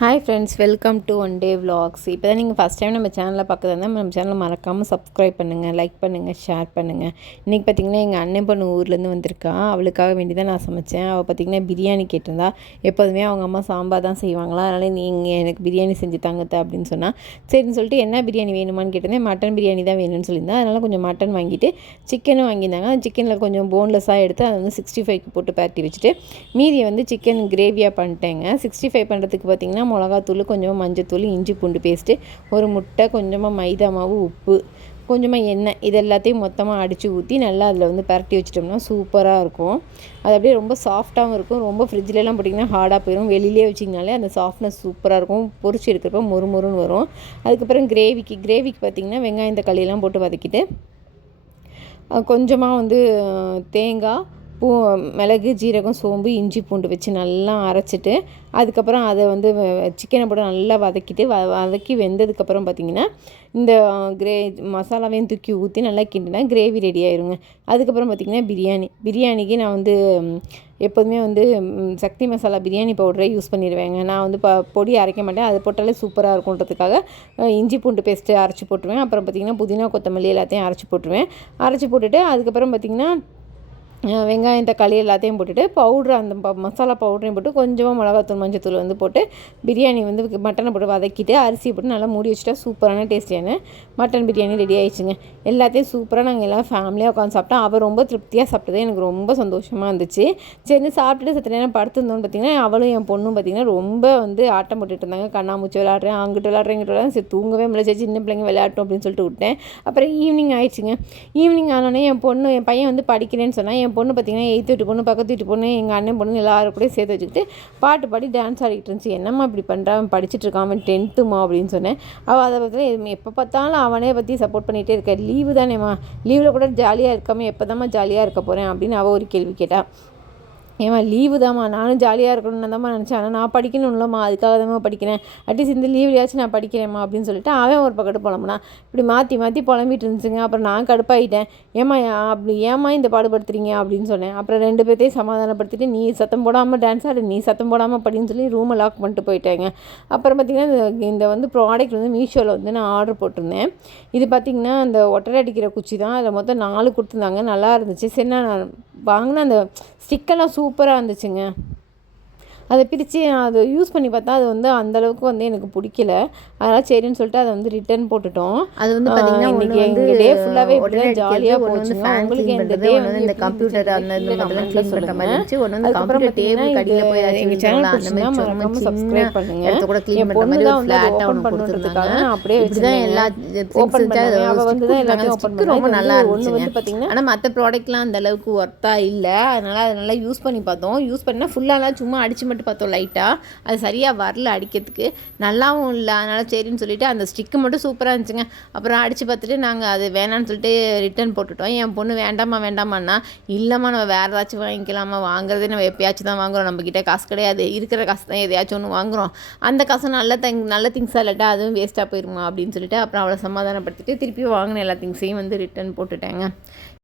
Hi friends, welcome to one day vlogs. இப்போ தான் நீங்கள் ஃபஸ்ட் டைம் நம்ம சேனலில் பார்க்குறதா நம்ம சேனலை மறக்காமல் சப்ஸ்கிரைப் பண்ணுங்கள், லைக் பண்ணுங்கள், ஷேர் பண்ணுங்கள். இன்றைக்கி பார்த்திங்கன்னா எங்கள் அண்ணன் பொண்ணு ஊர்லேருந்து வந்திருக்கா. அவளுக்காக வேண்டி தான் நான் சமைச்சேன். அவள் பார்த்திங்கன்னா பிரியாணி கேட்டிருந்தா. எப்போதுமே அவங்க அம்மா சாம்பார் தான் செய்வாங்களா, அதனால் நீங்கள் எனக்கு பிரியாணி செஞ்சு தாங்கத்த அப்படின்னு சொன்னால் சரின்னு சொல்லிட்டு என்ன பிரியாணி வேணுமான்னு கேட்டிருந்தேன். மட்டன் பிரியாணி தான் வேணும்னு சொல்லியிருந்தேன். அதனால் கொஞ்சம் மட்டன் வாங்கிட்டு சிக்கனும் வாங்கியிருந்தாங்க. சிக்கனில் கொஞ்சம் போன்லெஸ்ஸாக எடுத்து அதை வந்து 65க்கு போட்டு பரட்டி வச்சுட்டு மீதியை வந்து சிக்கன் கிரேவியாக பண்ணிட்டேங்க. 65 பண்ணுறதுக்கு பார்த்திங்கன்னா மிளகாத்தூள், கொஞ்சமாக மஞ்சத்தூள், இஞ்சி பூண்டு பேஸ்ட்டு, ஒரு முட்டை, கொஞ்சமாக மைதா மாவு, உப்பு, கொஞ்சமாக எண்ணெய், இது எல்லாத்தையும் மொத்தமாக அடித்து ஊற்றி நல்லா அதில் வந்து பரட்டி வச்சிட்டோம்னா சூப்பராக இருக்கும். அது அப்படியே ரொம்ப சாஃப்டாகவும் இருக்கும். ரொம்ப ஃப்ரிட்ஜிலலாம் போட்டிங்கன்னா ஹார்டாக போயிடும். வெளியிலே வச்சிங்கனாலே அந்த சாஃப்ட்னஸ் சூப்பராக இருக்கும். பொரிச்சு எடுக்கிறப்ப மொறுமொறுன்னு வரும். அதுக்கப்புறம் கிரேவிக்கு பார்த்திங்கன்னா வெங்காயம் தக்காளியெல்லாம் போட்டு வதக்கிட்டு கொஞ்சமாக வந்து தேங்காய், மிளகு, ஜீரகம், சோம்பு, இஞ்சி பூண்டு வச்சு நல்லா அரைச்சிட்டு அதுக்கப்புறம் அதை வந்து சிக்கனை போட்டு நல்லா வதக்கிட்டு வதக்கி வெந்ததுக்கப்புறம் பார்த்திங்கன்னா இந்த மசாலாவையும் தூக்கி ஊற்றி நல்லா கிண்டினா கிரேவி ரெடி ஆயிருங்க. அதுக்கப்புறம் பார்த்திங்கன்னா பிரியாணிக்கு நான் வந்து எப்போதுமே வந்து சக்தி மசாலா பிரியாணி பவுடரே யூஸ் பண்ணிடுவேங்க. நான் வந்து பொடி அரைக்க மாட்டேன். அது போட்டாலே சூப்பராக இருக்குன்றதுக்காக இஞ்சி பூண்டு பேஸ்ட்டு அரைச்சி போட்டுருவேன். அப்புறம் பார்த்திங்கன்னா புதினா, கொத்தமல்லி எல்லாத்தையும் அரைச்சி போட்டுருவேன். அரைச்சி போட்டுட்டு அதுக்கப்புறம் பார்த்திங்கன்னா வெங்காயம் தக்காளி எல்லாத்தையும் போட்டுட்டு பவுட்ரு, அந்த மசாலா பவுடரையும் போட்டு கொஞ்சமாக மிளகாத்தூள், மஞ்சத்தூள் வந்து போட்டு பிரியாணி வந்து மட்டனை போட்டு வதக்கிட்டு அரிசி போட்டு நல்லா மூடி வச்சுட்டா சூப்பரான டேஸ்டியான மட்டன் பிரியாணி ரெடி ஆயிடுச்சுங்க. எல்லாத்தையும் சூப்பராக நாங்கள் எல்லாம் ஃபேமிலியாக உட்காந்து சாப்பிட்டோம். அவள் ரொம்ப திருப்தியாக சாப்பிட்டது எனக்கு ரொம்ப சந்தோஷமாக இருந்துச்சு. சரின்னு சாப்பிட்டுட்டு சற்று நேரம் படுத்துருந்தோன்னு பார்த்திங்கன்னா அவளும் என் பொண்ணும் பார்த்திங்கன்னா ரொம்ப வந்து ஆட்டம் போட்டுட்டு இருந்தாங்க. கண்ணாமூச்சி விளாட்றேன், அங்கிட்டு விளாட்றேன், இங்கிட்டு விளாட்றேன். சரி தூங்கவே முடியல, சரி சின்ன பிள்ளைங்க விளையாட்டும் அப்படின்னு சொல்லிட்டு விட்டேன். அப்புறம் ஈவினிங் ஆயிடுச்சுங்க. ஈவினிங் ஆனோடனே என் பையன் வந்து படிக்கிறேன்னு சொன்னால், என் பொண்ணு பார்த்திங்கன்னா 8th வீட்டு பொண்ணு, பக்கத்து வீட்டு பொண்ணு, எங்கள் அண்ணன் பொண்ணு எல்லாரும் கூட சேர்த்து வச்சுக்கிட்டு பாட்டு பாடி டான்ஸ் ஆடிக்கிட்டு இருந்துச்சு. என்னம்மா இப்படி பண்ணுறான், படிச்சுட்டு இருக்கான், அவன் 10th அப்படின்னு சொன்னேன். அவள் அதை பற்றி எப்போ பார்த்தாலும் அவனே பற்றி சப்போர்ட் பண்ணிகிட்டே இருக்க. லீவு தானேம்மா, லீவில் கூட ஜாலியாக இருக்காமல் எப்போ தாம்மா ஜாலியாக இருக்க போகிறேன் அப்படின்னு அவள் ஒரு கேள்வி கேட்டாள். ஏம்மா லீவு தாம்மா, நானும் ஜாலியாக இருக்கணும்னு தான்மா நினச்சேன். ஆனால் நான் படிக்கணும்லம்மா, அதுக்காக தான்மா படிக்கிறேன். அட்லீஸ்ட் இந்த லீவ்லையாச்சும் நான் படிக்கிறேம்மா அப்படின்னு சொல்லிட்டு அவன் ஒரு பக்கத்து புலம்புனா. இப்படி மாற்றி புலம்பிட்டு இருந்துச்சுங்க. அப்புறம் நான் கடுப்பாயிட்டேன். ஏம்மா இந்த பாடுபடுத்துறீங்க அப்படின்னு சொன்னேன். அப்புறம் 2 பேர்த்தையும் சமாதானப்படுத்திட்டு நீ சத்தம் போடாமல் டான்ஸ் ஆடு, நீ சத்தம் போடாமல் படின்னு சொல்லி ரூமை லாக் பண்ணிட்டு போயிட்டாங்க. அப்புறம் பார்த்திங்கன்னா இந்த வந்து ப்ராடக்ட் வந்து மீஷோவில் வந்து நான் ஆர்டர் போட்டிருந்தேன். இது பார்த்திங்கன்னா அந்த ஒட்டரை அடிக்கிற குச்சி தான். அதில் மொத்தம் 4 கொடுத்துருந்தாங்க. நல்லா இருந்துச்சு. சரி நான் வாங்கினா அந்த ஸ்டிக்கெல்லாம் சூப்பராக இருந்துச்சுங்க. அதை பிரித்து அதை யூஸ் பண்ணி பார்த்தா அது வந்து அந்தளவுக்கு வந்து எனக்கு பிடிக்கல. அதனால் சரின்னு சொல்லிட்டு அதை வந்து ரிட்டர்ன் போட்டுட்டோம். அது வந்து பார்த்திங்கன்னா இன்றைக்கி எங்கள் டே ஃபுல்லாகவே இப்படி தான் ஜாலியாக போச்சுங்க. உங்களுக்கு இந்த டே வந்து இந்த கம்ப்யூட்டர் அந்த மாதிரிலாம் க்ளீன் பண்ணுற மாதிரி இருந்துச்சு. ஒன்று வந்து கம்ப்யூட்டர் டேபிள் கடியில் போய் எங்கள் சேனல் பிடிச்சிங்கன்னா மறக்காமல் சப்ஸ்கிரைப் பண்ணுங்கள். இடத்த கூட க்ளீன் பண்ணுற மாதிரி ஒரு ஃப்ளாட்டாக ஒன்று கொடுத்துருந்தாங்க. நான் அப்படியே வச்சு தான் எல்லா ஓப்பன் பண்ணி அவள் வந்து தான் எல்லாத்தையும் ஓப்பன் பண்ணி ரொம்ப நல்லா இருந்துச்சு. வந்து பார்த்திங்கன்னா ஆனால் மற்ற ப்ராடக்ட்லாம் அந்த அளவுக்கு ஒர்த்தாக இல்லை. அதனால் அதை நல்லா யூஸ் பண்ணி பார்த்தோம். யூஸ் பண்ணால் ஃபுல்லாலாம் சும்மா அடிச்சு பார்த்தோம் லைட்டாக. அது சரியாக வரல அடிக்கிறதுக்கு, நல்லாவும் இல்லை. அதனால் சரின்னு சொல்லிவிட்டு அந்த ஸ்டிக்கு மட்டும் சூப்பராக இருந்துச்சுங்க. அப்புறம் அடித்து பார்த்துட்டு நாங்கள் அது வேணான்னு சொல்லிட்டு ரிட்டர்ன் போட்டுட்டோம். என் பொண்ணு வேண்டாமான்னா, இல்லைம்மா நம்ம வேறு ஏதாச்சும் வாங்கிக்கலாமா, வாங்குறதே நம்ம எப்பயாச்சும் தான் வாங்குகிறோம், நம்மக்கிட்ட காசு கிடையாது, இருக்கிற காசு தான் எதையாச்சும் ஒன்று வாங்குகிறோம், அந்த காசு நல்ல திங்ஸாக இல்லாட்டா அதுவும் வேஸ்ட்டாக போயிருமா அப்படின்னு சொல்லிட்டு அப்புறம் அவளை சமாதானப்படுத்திட்டு திருப்பி வாங்கின எல்லா திங்ஸையும் வந்து ரிட்டர்ன் போட்டுட்டேங்க.